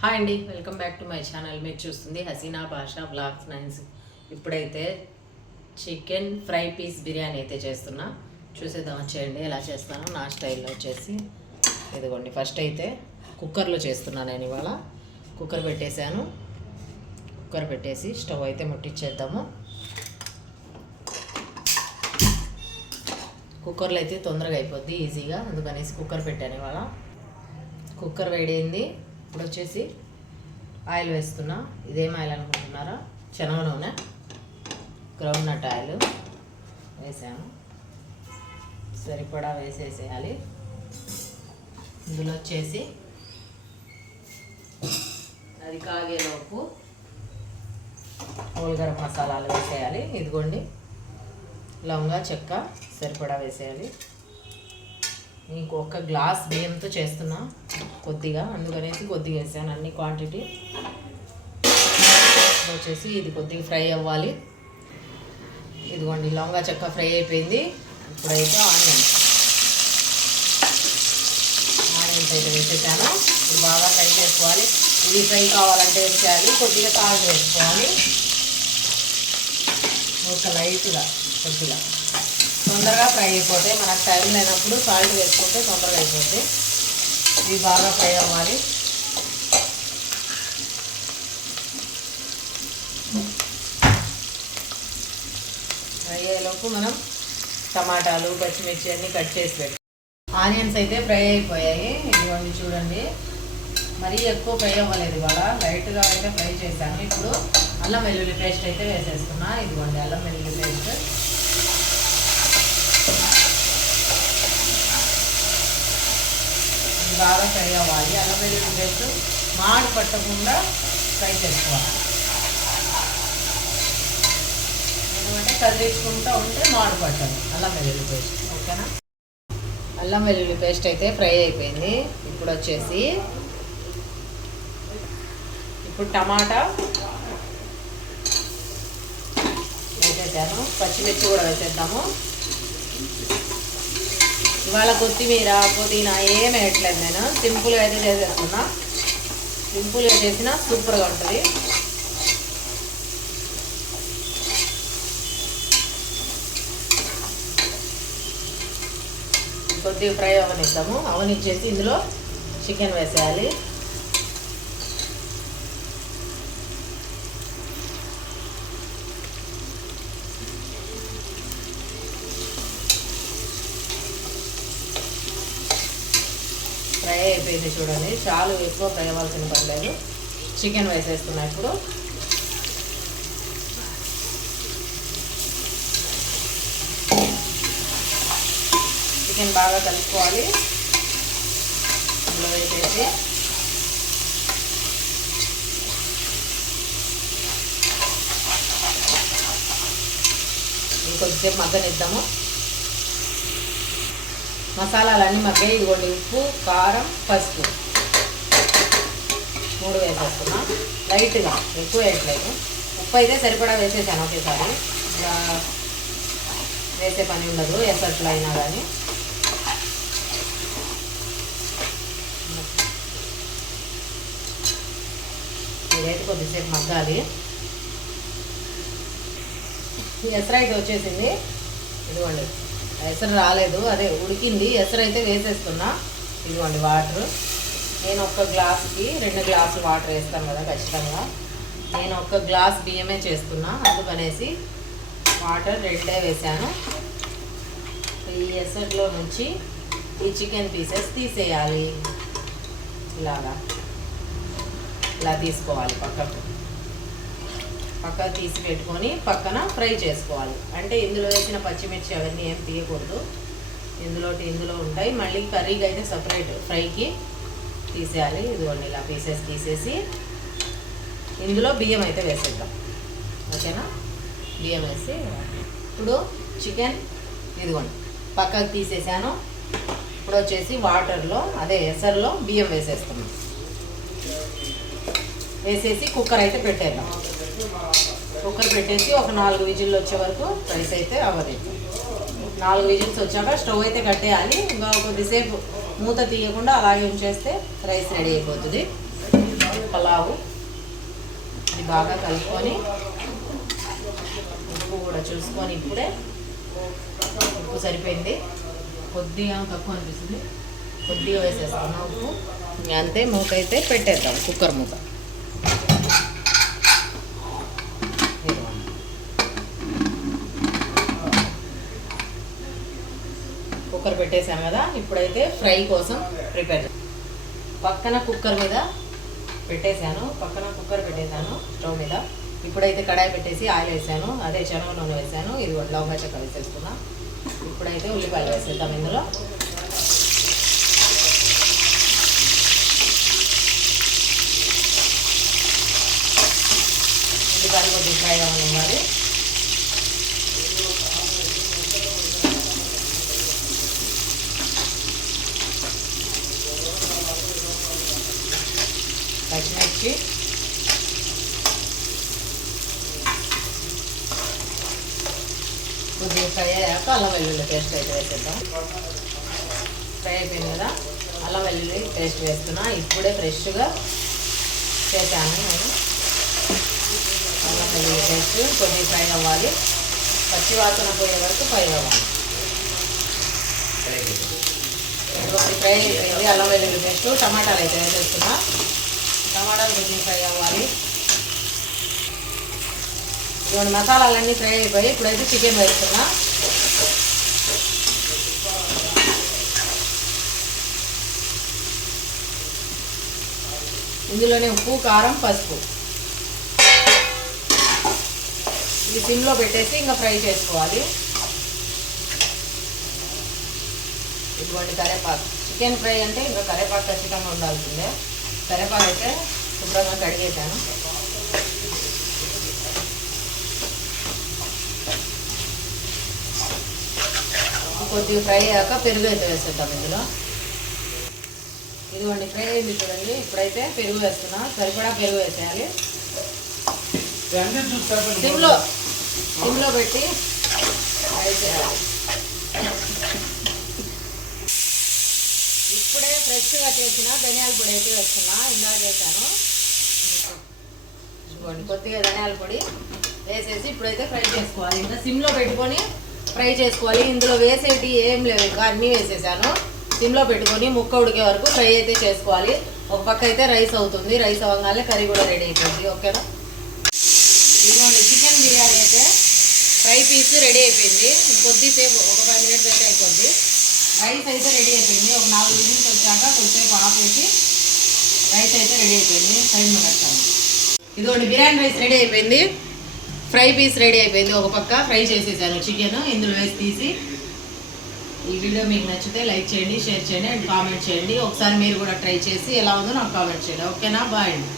Hi అండి, welcome back to my channel. మీరు చూస్తుంది హసీనా భాషా బ్లాగ్స్ 9. ఇప్పుడైతే చికెన్ ఫ్రై పీస్ బిర్యానీ అయితే చేస్తున్నా. చూసేద్దాం వచ్చేయండి ఎలా చేస్తాను నా స్టైల్లో. వచ్చేసి ఇదిగోండి, ఫస్ట్ అయితే కుక్కర్లో చేస్తున్నాను నేను ఇవాళ. కుక్కర్ పెట్టేశాను. కుక్కర్ పెట్టేసి స్టవ్ అయితే ముట్టించేద్దాము. కుక్కర్లో అయితే తొందరగా అయిపోద్ది ఈజీగా, అందుకనేసి కుక్కర్ పెట్టాను ఇవాళ. కుక్కర్ వేడైంది. ఇప్పుడు వచ్చేసి ఆయిల్ వేస్తున్నా. ఇదేం ఆయిల్ అనుకుంటున్నారా? శనగ నూనె, గ్రౌండ్ నట్ ఆయిల్ వేసాను. సరిపడా వేసేసేయాలి. ఇందులో వచ్చేసి అది కాగేలోపు హోల్ గరం మసాలాలు వేసేయాలి. ఇదిగోండి, లవంగా, చెక్క సరిపడా వేసేయాలి. మీకు ఒక గ్లాస్ బియ్యంతో చేస్తున్నా కొద్దిగా, అందుకనేసి కొద్దిగా వేసాను అన్ని క్వాంటిటీ. వచ్చేసి ఇది కొద్దిగా ఫ్రై అవ్వాలి. ఇదిగోండి, లవంగా చెక్క ఫ్రై అయిపోయింది. ఇప్పుడైతే ఆనియన్స్ అయితే వేసేసాను. ఇప్పుడు బాగా ఫ్రై చేసుకోవాలి. ఇది ఫ్రై కావాలంటే ఏం చేయాలి, కొద్దిగా సాల్ట్ వేసుకోవాలి. ఒక లైట్గా కొద్దిగా తొందరగా ఫ్రై అయిపోతాయి. మనకు టైం లేనప్పుడు సాల్ట్ వేసుకుంటే తొందరగా అయిపోతాయి. ఇవి బాగా ఫ్రై అవ్వాలి. ఫ్రై అయ్యేలోపు మనం టమాటాలు, పచ్చిమిర్చి అన్నీ కట్ చేసి పెట్టాం. ఆనియన్స్ అయితే ఫ్రై అయిపోయాయి. ఇదిగోండి చూడండి, మరీ ఎక్కువ ఫ్రై అవ్వలేదు ఇవాళ, లైట్గా అయితే ఫ్రై చేశాను. ఇప్పుడు అల్లం వెల్లుల్లి పేస్ట్ అయితే వేసేస్తున్నా. ఇదిగోండి అల్లం వెల్లుల్లి పేస్ట్. బాగా ఫ్రై అవ్వాలి. అల్లం వెల్లుల్లి పేస్ట్ మాడి పట్టకుండా ఫ్రై చేసుకోవాలి. ఎందుకంటే కదిలించుకుంటూ ఉంటే మాడి పట్టదు అల్లం వెల్లుల్లి పేస్ట్. ఓకేనా? అల్లం వెల్లుల్లి పేస్ట్ అయితే ఫ్రై అయిపోయింది. ఇప్పుడు వచ్చేసి టమాటా వేసేసాను. పచ్చిమిర్చి కూడా వేసేద్దాము. ఇవాళ కొత్తిమీర, పుదీనా ఏం వేయట్లేదు నేను. సింపుల్గా అయితే చేసేస్తున్నా. సింపుల్గా చేసినా సూపర్గా ఉంటుంది. కొద్దిగా ఫ్రై అవనిద్దాము. అవనిచ్చేసి ఇందులో చికెన్ వేసేయాలి. ఫ్రై అయిపోయింది చూడండి, చాలా ఎక్కువ ఫ్రై అవ్వాల్సిన పర్లేదు. చికెన్ వేసేస్తున్నా. ఇప్పుడు చికెన్ బాగా కలుపుకోవాలి. ఇందులో వేసేసి ఇంకొద్దిసేపు మగ్గనిద్దాము. మసాలాలన్నీ మగ్గాయి. ఇదిగోండి, ఉప్పు, కారం, పసుపు 3 వేసేస్తున్నా. లైట్గా, ఎక్కువ వేయట్లేదు. ఉప్పు అయితే సరిపడా వేసేసాను ఒకేసారి. ఇలా వేసే పని ఉండదు ఎసట్లో అయినా కానీ. ఇదైతే కొద్దిసేపు మగ్గాలి. ఎసరు అయితే వచ్చేసింది. ఇదిగోండి, ఎసరు రాలేదు, అదే ఉడికింది. ఎసరు అయితే వేసేస్తున్నా. ఇదిగోండి వాటర్. నేను ఒక గ్లాసుకి 2 గ్లాసులు వాటర్ వేస్తాను కదా ఖచ్చితంగా. నేను ఒక గ్లాస్ బియ్యమే చేస్తున్నా, అందుకనేసి వాటర్ 2 వేసాను. ఈ ఎసరులో నుంచి ఈ చికెన్ పీసెస్ తీసేయాలి. ఇలా తీసుకోవాలి. పక్కకు తీసి పెట్టుకొని పక్కన ఫ్రై చేసుకోవాలి. అంటే ఇందులో వేసిన పచ్చిమిర్చి అవన్నీ ఏం తీయకూడదు. ఇందులో ఉంటాయి. మళ్ళీ కర్రీకి అయితే సపరేట్ ఫ్రైకి తీసేయాలి. ఇదిగోండి, ఇలా పీసెస్ తీసేసి ఇందులో బియ్యం అయితే వేసేద్దాం. ఓకేనా? బియ్యం వేసి ఇప్పుడు చికెన్ ఇదిగోండి పక్కకు తీసేసాను. ఇప్పుడు వచ్చేసి వాటర్లో, అదే ఎసర్లో బియ్యం వేసేస్తున్నాం. వేసేసి కుక్కర్ అయితే పెట్టేద్దాం. కుక్కర్ పెట్టేసి ఒక 4 విజిల్లు వచ్చే వరకు రైస్ అయితే అవ్వలేదు. 4 విజిల్స్ వచ్చాక స్టవ్ అయితే కట్టేయాలి. ఇంకా కొద్దిసేపు మూత తీయకుండా అలాగే ఉంచేస్తే రైస్ రెడీ అయిపోతుంది. పలావు. ఇది బాగా కలుపుకొని ఉప్పు కూడా చూసుకొని ఇప్పుడే ఉప్పు సరిపోయింది, కొద్దిగా తక్కువ అనిపిస్తుంది, కొద్దిగా వేసేస్తాను ఉప్పు. అంతే, మూత అయితే పెట్టేద్దాం, కుక్కర్ మూత. కుక్కర్ పెట్టేసాం కదా, ఇప్పుడైతే ఫ్రై కోసం ప్రిపేర్. పక్కన కుక్కర్ పెట్టేశాను స్టవ్ మీద. ఇప్పుడైతే కడాయి పెట్టేసి ఆయిల్ వేసాను, అదే శనగ నూనె వేసాను. ఇది లవంగా చెక్క వేసేసుకున్నా. ఇప్పుడైతే ఉల్లిపాయలు వేసేద్దాం ఇందులో. ఉల్లిపాయలు కొద్దిగా ఫ్రై అవ్వాలి. పచ్చిమిర్చి, కొద్దిగా ఫ్రై అయ్యాక అల్లం వెల్లుల్లి పేస్ట్ అయితే వేసేద్దాం. ఫ్రై అయిపోయింది కదా, అల్లం వెల్లుల్లి పేస్ట్ వేస్తున్నా. ఇప్పుడే ఫ్రెష్గా చేశాను నేను. అల్లం వెల్లుల్లి పేస్ట్ కొద్దిగా ఫ్రై అవ్వాలి, పచ్చి వాసన పోయే వరకు ఫ్రై అవ్వాలి. కొద్దిగా ఫ్రై అయిపోయింది అల్లం వెల్లుల్లి పేస్ట్. టమాటాలు అయితే వేసేస్తున్నా. టమాటాలు కొద్దిగా ఫ్రై అవ్వాలి. ఇటువంటి మసాలాలన్నీ ఫ్రై అయిపోయి ఇప్పుడైతే చికెన్ వేస్తున్నా. ఇందులోనే ఉప్పు, కారం, పసుపు. ఇది సిమ్లో పెట్టేసి ఇంకా ఫ్రై చేసుకోవాలి. ఇటువంటి కరివేపాకు, చికెన్ ఫ్రై అంటే ఇంకా కరివేపాకు ఖచ్చితంగా ఉండాల్సిందే. కరివేపాకు అయితే శుభ్రంగా కడిగేసాను. కొద్దిగా ఫ్రై అయ్యాక పెరుగు అయితే వేసేద్దాం ఇందులో. ఇదిగోండి ఫ్రై అయింది చూడండి. ఇప్పుడైతే పెరుగు వేస్తున్నా, సరిపడా పెరుగు వేసేయాలి. సిమ్లో పెట్టి ఫ్రై చేయాలి. ఇప్పుడే ఫ్రెష్గా చేసిన ధనియాల పొడి అయితే వేస్తున్నా. ఇందాక చేశాను. ఇదిగోండి కొద్దిగా ధనియాల పొడి వేసేసి ఇప్పుడైతే ఫ్రై చేసుకోవాలి. ఇంకా సిమ్లో పెట్టుకొని ఫ్రై చేసుకోవాలి. ఇందులో వేసేటి ఏం లేవు, ఇంకా అన్నీ వేసేసాను. సిమ్లో పెట్టుకొని ముక్క ఉడికే వరకు ఫ్రై అయితే చేసుకోవాలి. ఒక పక్క అయితే రైస్ అవుతుంది, రైస్ అవ్వగానే కర్రీ కూడా రెడీ అయిపోయింది. ఓకేనా? ఇదిగోండి చికెన్ బిర్యానీ అయితే ఫ్రై పీస్ రెడీ అయిపోయింది. కొద్దిసేపు ఒక 5 మినిట్స్ అయితే అయిపోద్ది. రైస్ అయితే రెడీ అయిపోయింది. ఒక 4 విజిల్స్ వచ్చాక కొద్దిసేపు ఆపేసి రైస్ అయితే రెడీ అయిపోయింది. సైడ్ పెట్టాము. ఇదిగోండి బిర్యానీ రైస్ రెడీ అయిపోయింది. ఫ్రై పీస్ రెడీ అయిపోయింది. ఒక పక్క ఫ్రై చేసేసాను చికెన్, ఇందులో వేసి తీసి. ఈ వీడియో మీకు నచ్చితే లైక్ చేయండి, షేర్ చేయండి అండ్ కామెంట్ చేయండి. ఒకసారి మీరు కూడా ట్రై చేసి ఎలా ఉందో నాకు కామెంట్ చేయండి. ఓకేనా? బాయ్ అండి.